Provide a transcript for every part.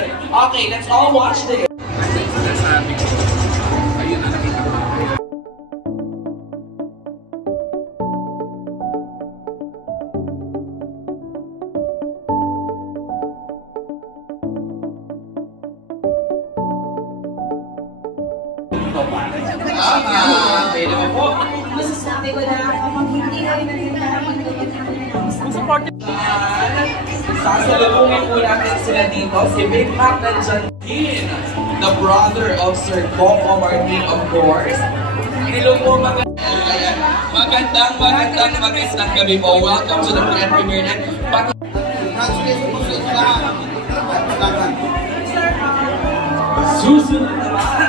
Okay, let's all watch this. Masasabi ko na kapag hindi kayo sasalubungin po natin sila dito, si Big Mac nandiyan din, the brother of Sir Coco Martin, of course. Hello po, magandang gabi po. Welcome to the grand premiere night. Susunod naman.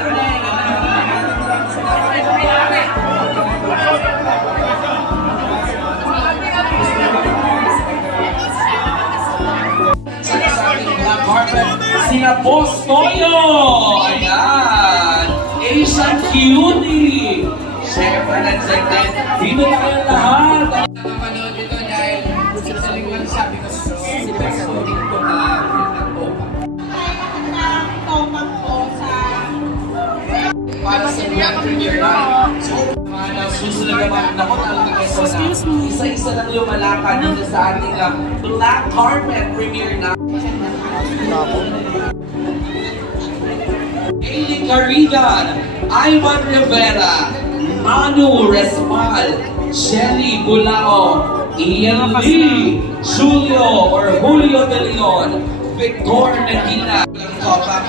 Sina Boss Toyo! Ayan! Asian Cutie! Siyempre, nandiyan din. Dito na kayo lahat! Napanood ito dahil sa lingwan sabi ko super solid ko na topak ko sa para sa grand premiere na. So, susunod naman ako talaga ito na isa-isa lang lumalakad dito sa ating black carpet premiere na. Ailey Carrigan, Ivan Rivera, Manu Respal, Shelly Bulao, Ian Lee, Julio De Leon, Victor Medina.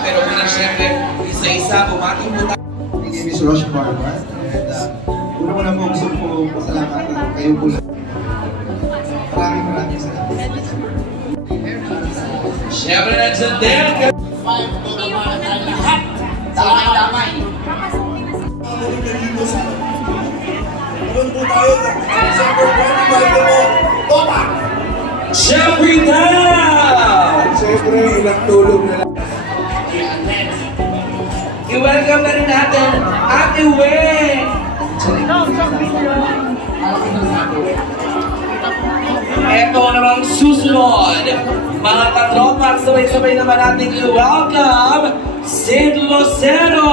Pero muna siyempre, isa-isa bumati po tayo. My name is Rosh Barbar, and una po gusto po pasalamatan kayo po lang. Maraming salamat. Siyempre nandiyan din. Lahat. Damay-damay. Jeffrey Down! Siyempre, ilang tulog na lang. I-welcome na rin natin Ate Weng! Ito namang susunod. Mga katropa, sabay-sabay naman natin i-welcome Sid Lucero!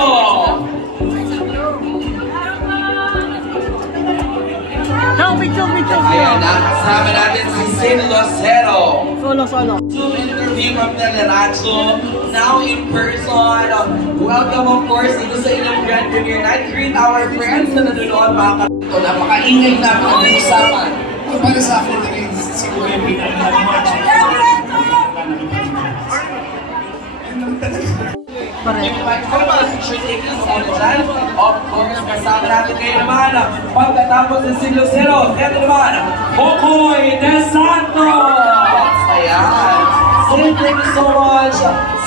Ayan, nakasama natin si Sid Lucero. Solo. Interview from Telerazo, now in person. Welcome of course dito sa inyong grand premiere night. Greet our friends na nanonood mga katropa. Napakaingay na pag-usapan. Para sa akin, siguro yung of course, kasama natin kayo naman pagkatapos ng Sid Lucero. Ito naman, Pocoy De Santos! Ayan. Sid, thank you so much.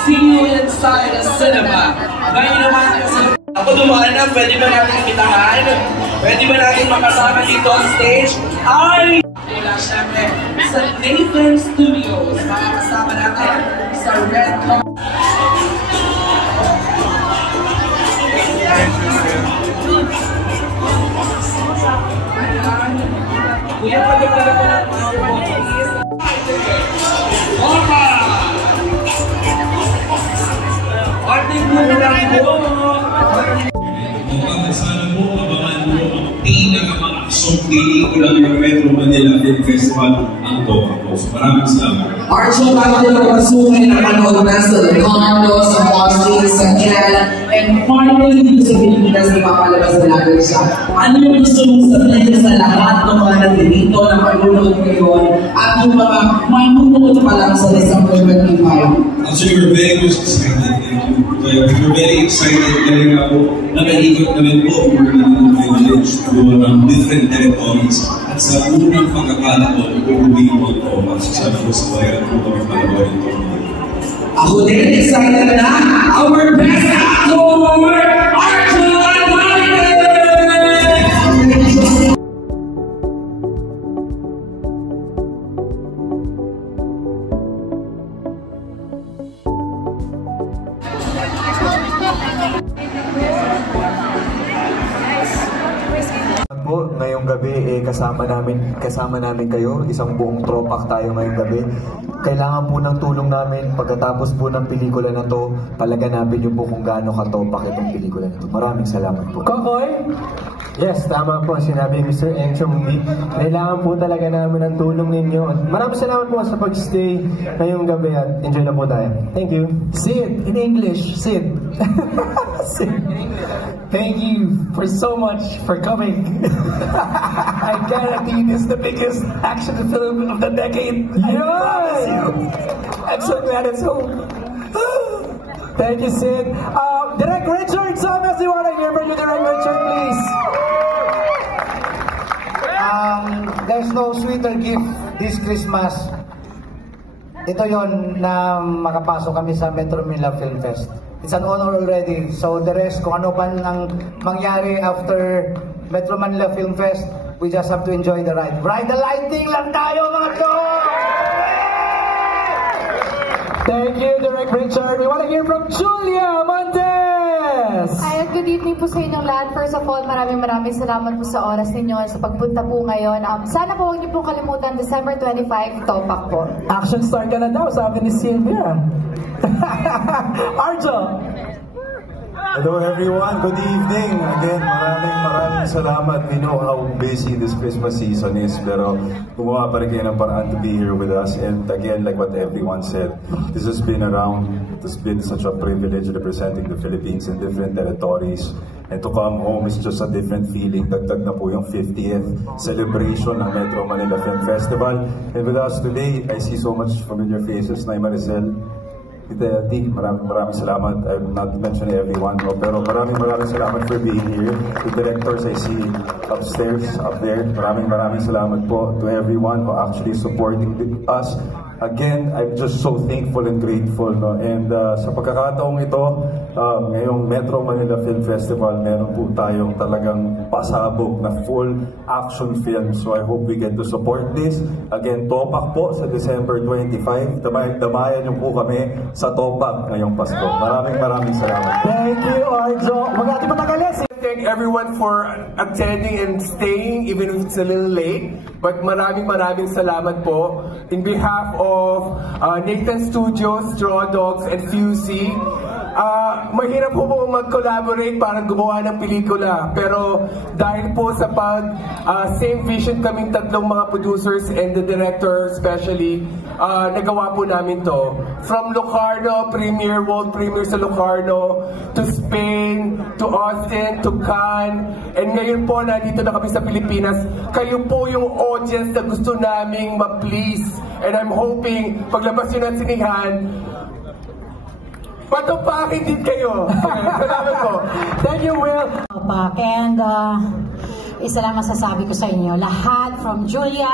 See you inside the cinema. Ngayon naman, ako dumaan na, pwede ba natin imitahan? Pwede ba natin makasama dito on stage? Ay! Wala syempre, sa Nathan Studios, makakasama natin sa Red Carpet. Kuya, pagkakala ko ng Opa! Ating murang po! Sana po abangan mo ang pinaka-aksong pelikula ng Metro Manila Film Festival, ang Toka po. Maraming salamat. Archie, bago nila kapasukin ang panood na sa Ricardo, sa Austin, sa Ken, and finally dito sa Pilipinas na mapalabas na natin siya. Ano yung gusto mong sabihin sa lahat ng mga nandito na manunood ngayon at yung mga manunood pa lang sa December 25? Actually, we're very much excited. We're very excited dahil nga po nakaikot namin po we're privilege to different territories at sa unang pagkakataon uuwi po ito sa bayan po kami palabaw ito. Ako din excited na our best actor, Archie Alvarez! Ngayong gabi kasama namin kayo, isang buong tropak tayo ngayong gabi. kailangan po ng tulong namin pagkatapos po ng pelikula na to, palaganapin niyo po kung gaano katopak itong pelikula na to. Maraming salamat po. Kokoy? Yes, tama po sinabi ni Mr. Enzo Mundi. Kailangan po talaga namin ng tulong ninyo. Maraming salamat po sa pag-stay ngayong gabi at enjoy na po tayo. Thank you. Sid, in English, Sid. Sid. Thank you for so much for coming. I guarantee this is the biggest action film of the decade. I promise you. I'm so glad it's home. Thank you, Sid. Direct Richard Samas, you want to hear from you, Direct Richard, please? There's no sweeter gift this Christmas. Ito yon na makapasok kami sa Metro Manila Film Fest. It's an honor already. So the rest, kung ano pa nang mangyari after Metro Manila Film Fest, we just have to enjoy the ride. Ride the lighting lang tayo, mga chong! Thank you, Direct Richard. We want to hear from Julia Montes! Hi, good evening po sa inyong lahat. First of all, maraming salamat po sa oras ninyo sa pagpunta po ngayon. Sana po huwag niyo po kalimutan, December 25, Topak po. Action star ka na daw, sabi ni Sylvia. Arjo! Hello everyone, good evening. Again, maraming salamat. We know how busy this Christmas season is, pero gumawa pa rin kayo ng paraan to be here with us. And again, like what everyone said, this has been around. It has been such a privilege representing the Philippines in different territories. And to come home is just a different feeling. Dagdag na po yung 50th celebration ng Metro Manila Film Festival. And with us today, I see so much familiar faces. Nay Maricel, Tita T, maraming salamat. I'm not mentioning everyone, no, pero maraming salamat for being here. The directors I see upstairs, up there, maraming salamat po to everyone who actually supporting us. Again, I'm just so thankful and grateful. No? And sa pagkakataong ito, ngayong Metro Manila Film Festival, meron po tayong talagang pasabog na full action film. So I hope we get to support this. Again, Topak po sa December 25. Damayan niyo po kami sa Topak ngayong Pasko. Maraming salamat. Thank you, Arjo. Magati patagalis. Thank everyone for attending and staying even if it's a little late. But maraming salamat po. In behalf of Nathan Studios, Straw Dogs, and Fusey, mahirap po mag-collaborate para gumawa ng pelikula. Pero dahil po sa same vision kaming tatlong mga producers and the director especially, nagawa po namin to. From Locarno, world premiere sa Locarno, to Spain, to Austin, to Cannes, and ngayon po nandito na kami sa Pilipinas. Kayo po yung audience na gusto naming ma-please. And I'm hoping, paglabas yun ng sinihan, patupakin din kayo. Salamat po. Thank you, Will. And isa lang masasabi ko sa inyo, lahat from Julia,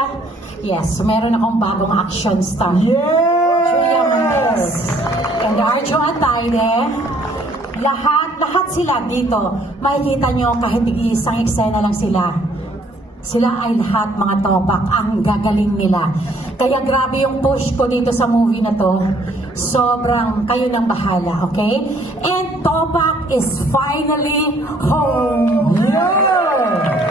yes, meron akong bagong action star. Yes! Julia Montes. And Arjo Ataide, lahat sila dito, makikita nyo kahit isang eksena lang sila. Sila ay lahat mga Topak, ang gagaling nila. Kaya grabe yung push ko dito sa movie na to. Sobrang kayo nang bahala, okay? And Topak is finally home! Yeah!